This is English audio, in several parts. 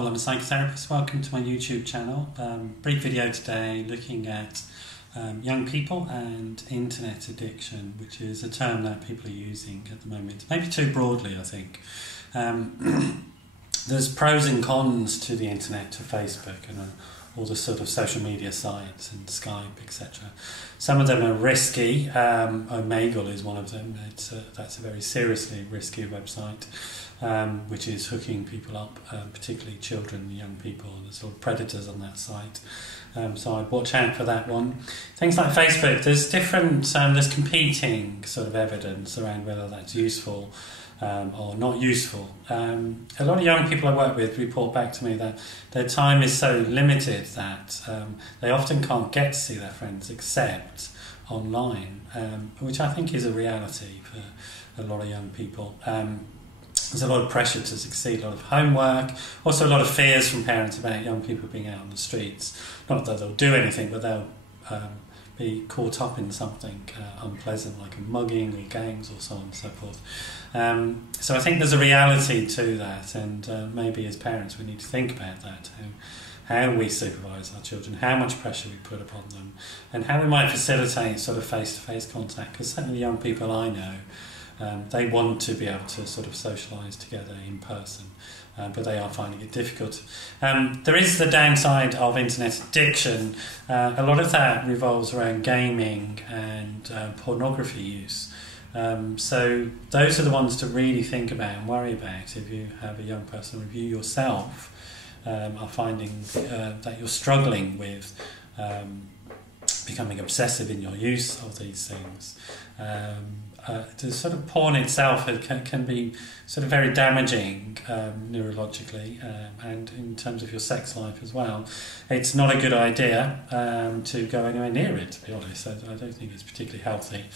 Well, I'm a psychotherapist. Welcome to my YouTube channel. Brief video today looking at young people and internet addiction, which is a term that people are using at the moment, maybe too broadly, I think. There's pros and cons to the internet, to Facebook and all the sort of social media sites and Skype, etc. Some of them are risky. Omegle is one of them. That's a very seriously risky website, which is hooking people up, particularly children and young people. There's sort of predators on that site. So I'd watch out for that one. Things like Facebook, there's there's competing sort of evidence around whether that's useful or not useful. A lot of young people I work with report back to me that their time is so limited that they often can't get to see their friends except online, which I think is a reality for a lot of young people. There's a lot of pressure to succeed, a lot of homework, also a lot of fears from parents about young people being out on the streets. Not that they'll do anything, but they'll be caught up in something unpleasant, like a mugging or gangs or so on and so forth. So I think there's a reality to that, and maybe as parents we need to think about that, how we supervise our children, how much pressure we put upon them, and how we might facilitate sort of face-to-face contact, because certainly the young people I know, they want to be able to sort of socialise together in person, but they are finding it difficult. There is the downside of internet addiction. A lot of that revolves around gaming and pornography use. So those are the ones to really think about and worry about if you have a young person, or if you yourself are finding that you're struggling with becoming obsessive in your use of these things. The sort of porn itself can be sort of very damaging neurologically, and in terms of your sex life as well. It's not a good idea to go anywhere near it, to be honest. I don't think it's particularly healthy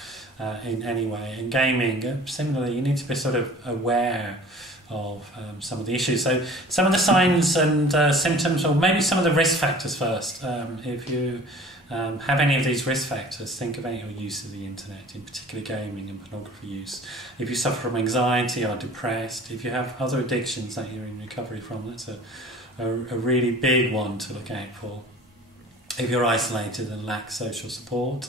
in any way. And gaming, similarly, you need to be sort of aware of some of the issues. So some of the signs and symptoms, or maybe some of the risk factors first. If you have any of these risk factors, think about your use of the internet, in particular gaming and pornography use. If you suffer from anxiety or depressed, if you have other addictions that you're in recovery from, that's a really big one to look out for. If you're isolated and lack social support,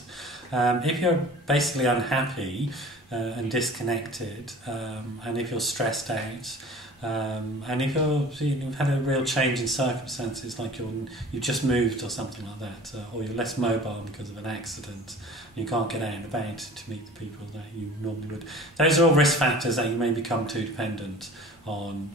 if you're basically unhappy and disconnected, and if you're stressed out, and if you've had a real change in circumstances, like you've just moved or something like that, or you're less mobile because of an accident, and you can't get out and about to meet the people that you normally would. Those are all risk factors that you may become too dependent on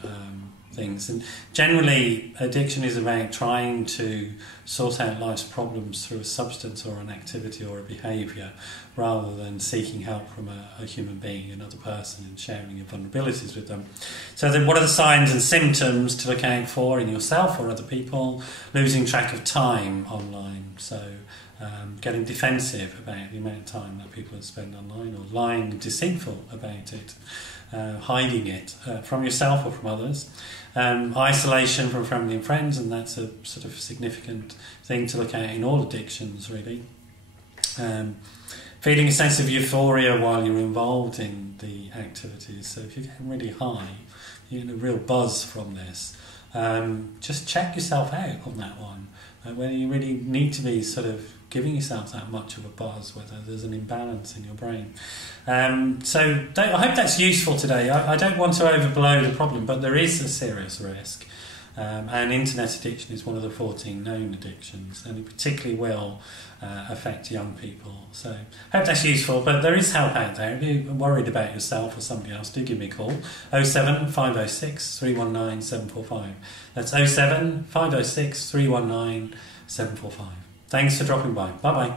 things. And generally, addiction is about trying to sort out life's problems through a substance or an activity or a behaviour, rather than seeking help from a human being, another person, and sharing your vulnerabilities with them. So then what are the signs and symptoms to look out for in yourself or other people? Losing track of time online, so getting defensive about the amount of time that people spend online, or lying deceitful about it, hiding it from yourself or from others. Isolation from family and friends, and that's a sort of significant thing to look at in all addictions, really. Feeling a sense of euphoria while you're involved in the activities. So if you're getting really high, you're in a real buzz from this, just check yourself out on that one, whether you really need to be sort of giving yourself that much of a buzz, whether there's an imbalance in your brain. So I hope that's useful today. I don't want to overblow the problem, but there is a serious risk. And internet addiction is one of the 14 known addictions, and it particularly will affect young people. So I hope that's useful, but there is help out there. If you're worried about yourself or somebody else, do give me a call. 07 506 319 745. That's 07 506 319 745. Thanks for dropping by. Bye-bye.